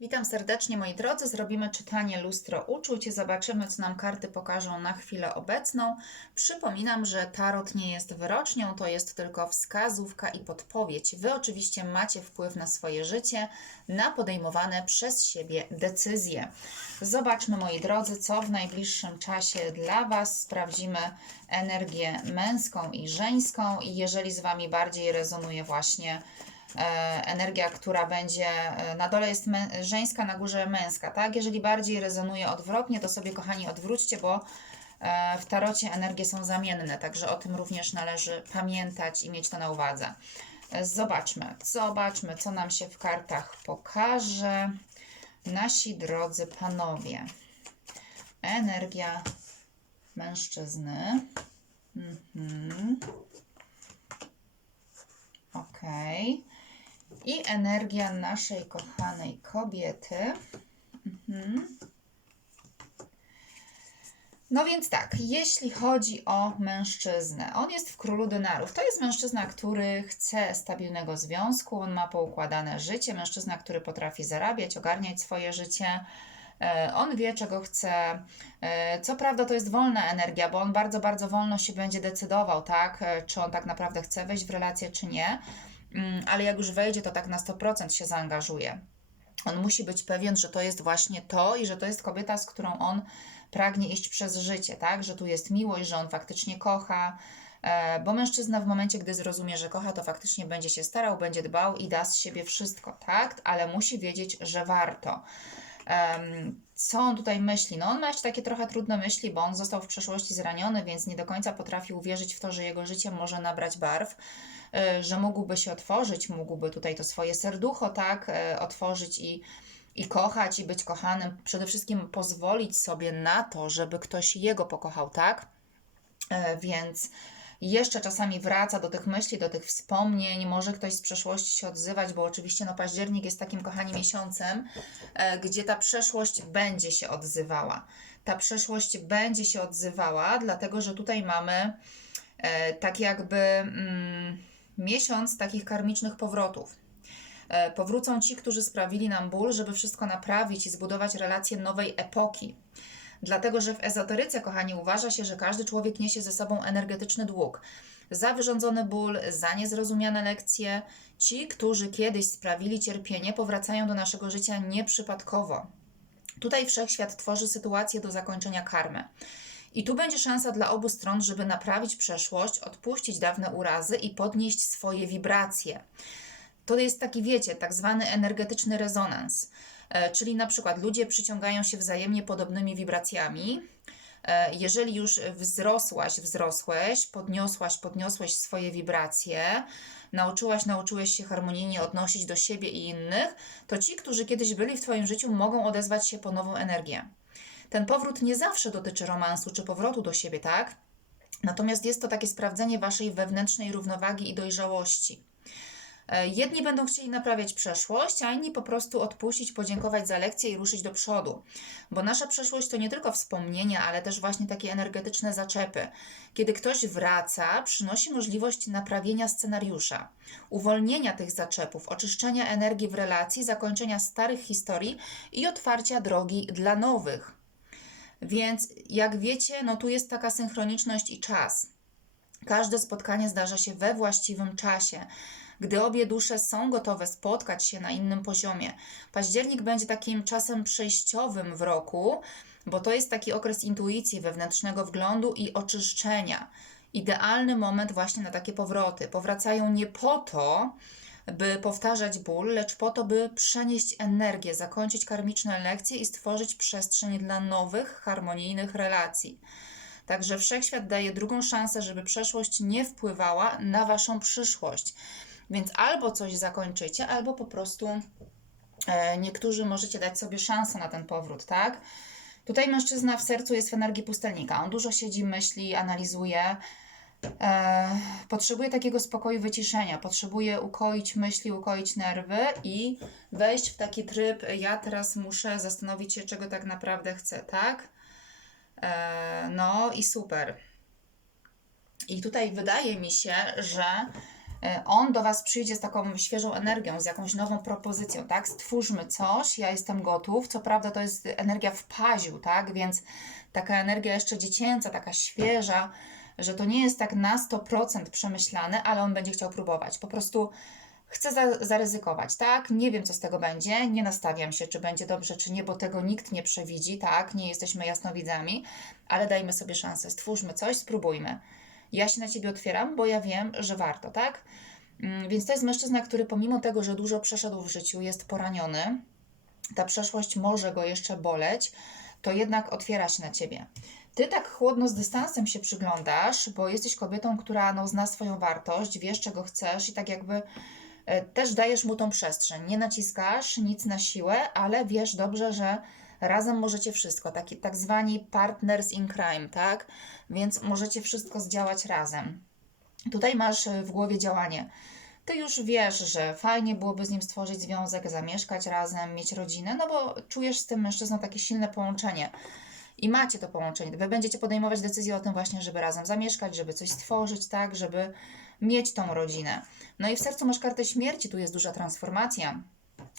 Witam serdecznie moi drodzy. Zrobimy czytanie lustro uczuć zobaczymy, co nam karty pokażą na chwilę obecną. Przypominam, że tarot nie jest wyrocznią, to jest tylko wskazówka i podpowiedź. Wy oczywiście macie wpływ na swoje życie, na podejmowane przez siebie decyzje. Zobaczmy moi drodzy, co w najbliższym czasie dla Was. Sprawdzimy energię męską i żeńską i jeżeli z Wami bardziej rezonuje właśnie energia, która będzie e, na dole jest żeńska, na górze męska, tak? Jeżeli bardziej rezonuje odwrotnie, to sobie kochani odwróćcie, bo e, w tarocie energie są zamienne, także o tym również należy pamiętać i mieć to na uwadze. E, Zobaczmy, zobaczmy, co nam się w kartach pokaże. Nasi drodzy panowie. Energia mężczyzny. Mhm. Okej. I energia naszej kochanej kobiety. Mhm. No więc tak, jeśli chodzi o mężczyznę, on jest w królu denarów. To jest mężczyzna, który chce stabilnego związku, on ma poukładane życie, mężczyzna, który potrafi zarabiać, ogarniać swoje życie. E, On wie, czego chce. E, Co prawda, to jest wolna energia, bo on bardzo, bardzo wolno się będzie decydował, tak? E, Czy on tak naprawdę chce wejść w relację, czy nie. Mm, Ale jak już wejdzie, to tak na 100% się zaangażuje. On musi być pewien, że to jest właśnie to i że to jest kobieta, z którą on pragnie iść przez życie, tak? Że tu jest miłość, że on faktycznie kocha. Bo mężczyzna w momencie, gdy zrozumie, że kocha, to faktycznie będzie się starał, będzie dbał i da z siebie wszystko, tak? Ale musi wiedzieć, że warto. Co on tutaj myśli? No, on ma takie trochę trudne myśli, bo on został w przeszłości zraniony, więc nie do końca potrafi uwierzyć w to, że jego życie może nabrać barw, e, że mógłby się otworzyć, mógłby tutaj to swoje serducho, tak, e, otworzyć i, i kochać, i być kochanym. Przede wszystkim pozwolić sobie na to, żeby ktoś jego pokochał, tak? E, Więc jeszcze czasami wraca do tych myśli, do tych wspomnień, może ktoś z przeszłości się odzywać, bo oczywiście no, październik jest takim, kochani, miesiącem, e, gdzie ta przeszłość będzie się odzywała. Ta przeszłość będzie się odzywała, dlatego że tutaj mamy e, tak jakby mm, miesiąc takich karmicznych powrotów. E, Powrócą ci, którzy sprawili nam ból, żeby wszystko naprawić i zbudować relację nowej epoki. Dlatego, że w ezoteryce, kochani, uważa się, że każdy człowiek niesie ze sobą energetyczny dług. Za wyrządzony ból, za niezrozumiane lekcje. Ci, którzy kiedyś sprawili cierpienie, powracają do naszego życia nieprzypadkowo. Tutaj wszechświat tworzy sytuację do zakończenia karmy. I tu będzie szansa dla obu stron, żeby naprawić przeszłość, odpuścić dawne urazy i podnieść swoje wibracje. To jest taki, wiecie, tak zwany energetyczny rezonans. E, Czyli na przykład ludzie przyciągają się wzajemnie podobnymi wibracjami. E, Jeżeli już wzrosłaś, wzrosłeś, podniosłaś, podniosłeś swoje wibracje, nauczyłaś, nauczyłeś się harmonijnie odnosić do siebie i innych, to ci, którzy kiedyś byli w Twoim życiu, mogą odezwać się po nową energię. Ten powrót nie zawsze dotyczy romansu czy powrotu do siebie, tak? Natomiast jest to takie sprawdzenie Waszej wewnętrznej równowagi i dojrzałości. E, Jedni będą chcieli naprawiać przeszłość, a inni po prostu odpuścić, podziękować za lekcję i ruszyć do przodu. Bo nasza przeszłość to nie tylko wspomnienia, ale też właśnie takie energetyczne zaczepy. Kiedy ktoś wraca, przynosi możliwość naprawienia scenariusza, uwolnienia tych zaczepów, oczyszczenia energii w relacji, zakończenia starych historii i otwarcia drogi dla nowych. Więc jak wiecie, no tu jest taka synchroniczność i czas. Każde spotkanie zdarza się we właściwym czasie, gdy obie dusze są gotowe spotkać się na innym poziomie. Październik będzie takim czasem przejściowym w roku, bo to jest taki okres intuicji, wewnętrznego wglądu i oczyszczenia. Idealny moment właśnie na takie powroty. Powracają nie po to, by powtarzać ból, lecz po to, by przenieść energię, zakończyć karmiczne lekcje i stworzyć przestrzeń dla nowych, harmonijnych relacji. Także wszechświat daje drugą szansę, żeby przeszłość nie wpływała na waszą przyszłość. Więc albo coś zakończycie, albo po prostu e, niektórzy możecie dać sobie szansę na ten powrót, tak? Tutaj mężczyzna w sercu jest w energii pustelnika. On dużo siedzi, myśli, analizuje. E, potrzebuje takiego spokoju, wyciszenia. Potrzebuje ukoić myśli, ukoić nerwy i wejść w taki tryb. Ja teraz muszę zastanowić się, czego tak naprawdę chcę, tak? E, no i super. I tutaj wydaje mi się, że On do Was przyjdzie z taką świeżą energią, z jakąś nową propozycją, tak? Stwórzmy coś, ja jestem gotów. Co prawda to jest energia w paziu, tak? Więc taka energia jeszcze dziecięca, taka świeża, że to nie jest tak na 100% przemyślane, ale on będzie chciał próbować. Po prostu chcę za, zaryzykować, tak? Nie wiem, co z tego będzie, nie nastawiam się, czy będzie dobrze, czy nie, bo tego nikt nie przewidzi, tak? Nie jesteśmy jasnowidzami, ale dajmy sobie szansę, stwórzmy coś, spróbujmy. Ja się na Ciebie otwieram, bo ja wiem, że warto, tak? Mm, Więc to jest mężczyzna, który pomimo tego, że dużo przeszedł w życiu, jest poraniony, ta przeszłość może go jeszcze boleć, to jednak otwiera się na Ciebie. Ty tak chłodno z dystansem się przyglądasz, bo jesteś kobietą, która no, zna swoją wartość, wiesz czego chcesz i tak jakby e, też dajesz mu tą przestrzeń. Nie naciskasz nic na siłę, ale wiesz dobrze, że razem możecie wszystko. Taki, tak zwani partners in crime, tak? Więc możecie wszystko zdziałać razem. Tutaj masz e, w głowie działanie. Ty już wiesz, że fajnie byłoby z nim stworzyć związek, zamieszkać razem, mieć rodzinę, no bo czujesz z tym mężczyzną takie silne połączenie. I macie to połączenie. Wy będziecie podejmować decyzję o tym właśnie, żeby razem zamieszkać, żeby coś stworzyć, tak, żeby mieć tą rodzinę. No i w sercu masz kartę śmierci, tu jest duża transformacja.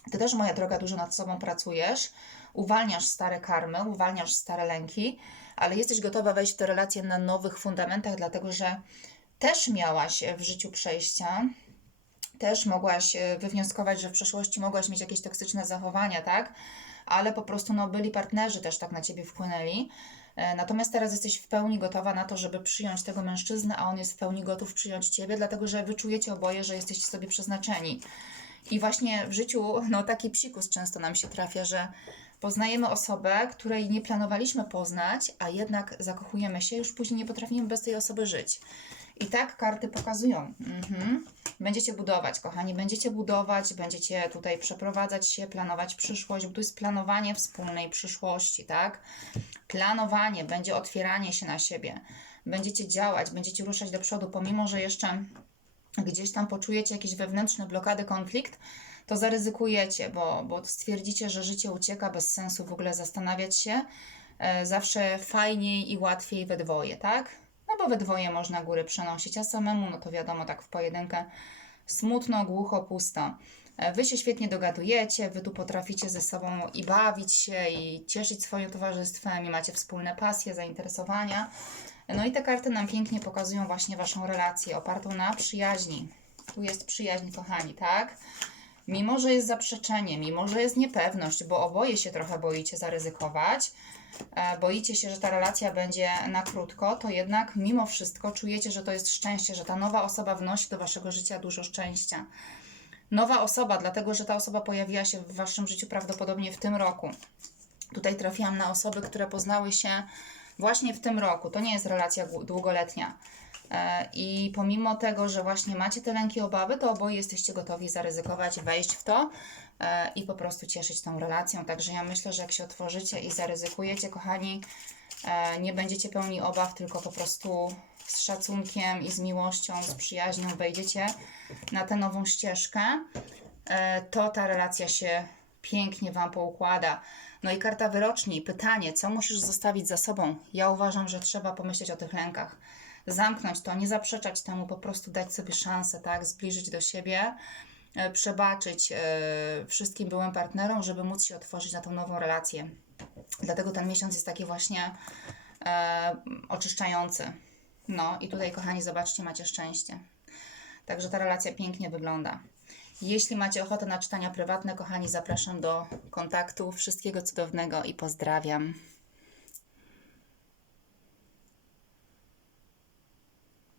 Ty też, moja droga, dużo nad sobą pracujesz, uwalniasz stare karmy, uwalniasz stare lęki, ale jesteś gotowa wejść w tę relację na nowych fundamentach, dlatego że też miałaś w życiu przejścia, też mogłaś e, wywnioskować, że w przeszłości mogłaś mieć jakieś toksyczne zachowania, tak? Ale po prostu no, byli partnerzy też tak na ciebie wpłynęli. E, Natomiast teraz jesteś w pełni gotowa na to, żeby przyjąć tego mężczyznę, a on jest w pełni gotów przyjąć ciebie, dlatego że wyczujecie oboje, że jesteście sobie przeznaczeni. I właśnie w życiu no, taki psikus często nam się trafia, że poznajemy osobę, której nie planowaliśmy poznać, a jednak zakochujemy się, już później nie potrafimy bez tej osoby żyć. I tak karty pokazują. Mhm. Będziecie budować, kochani, będziecie budować, będziecie tutaj przeprowadzać się, planować przyszłość, bo tu jest planowanie wspólnej przyszłości, tak? Planowanie, będzie otwieranie się na siebie. Będziecie działać, będziecie ruszać do przodu, pomimo że jeszcze gdzieś tam poczujecie jakieś wewnętrzne blokady, konflikt, to zaryzykujecie, bo, bo stwierdzicie, że życie ucieka bez sensu w ogóle zastanawiać się. E, zawsze fajniej i łatwiej we dwoje, tak? No bo we dwoje można góry przenosić, a samemu, no to wiadomo, tak w pojedynkę smutno, głucho, pusto. E, Wy się świetnie dogadujecie, wy tu potraficie ze sobą i bawić się, i cieszyć swoim towarzystwem, i macie wspólne pasje, zainteresowania. No i te karty nam pięknie pokazują właśnie Waszą relację opartą na przyjaźni. Tu jest przyjaźń, kochani, tak? Mimo, że jest zaprzeczenie, mimo, że jest niepewność, bo oboje się trochę boicie zaryzykować, e, boicie się, że ta relacja będzie na krótko, to jednak mimo wszystko czujecie, że to jest szczęście, że ta nowa osoba wnosi do Waszego życia dużo szczęścia. Nowa osoba, dlatego że ta osoba pojawiła się w Waszym życiu prawdopodobnie w tym roku. Tutaj trafiłam na osoby, które poznały się właśnie w tym roku. To nie jest relacja dłu- długoletnia. E, I pomimo tego, że właśnie macie te lęki, obawy, to oboje jesteście gotowi zaryzykować, wejść w to e, i po prostu cieszyć tą relacją. Także ja myślę, że jak się otworzycie i zaryzykujecie, kochani, e, nie będziecie pełni obaw, tylko po prostu z szacunkiem i z miłością, z przyjaźnią wejdziecie na tę nową ścieżkę, to ta relacja się pięknie Wam poukłada. No i karta wyroczni, pytanie, co musisz zostawić za sobą? Ja uważam, że trzeba pomyśleć o tych lękach. Zamknąć to, nie zaprzeczać temu, po prostu dać sobie szansę, tak? Zbliżyć do siebie, e, przebaczyć e, wszystkim byłym partnerom, żeby móc się otworzyć na tą nową relację. Dlatego ten miesiąc jest taki właśnie e, oczyszczający. No i tutaj, kochani, zobaczcie, macie szczęście. Także ta relacja pięknie wygląda. Jeśli macie ochotę na czytania prywatne, kochani, zapraszam do kontaktu. Wszystkiego cudownego i pozdrawiam.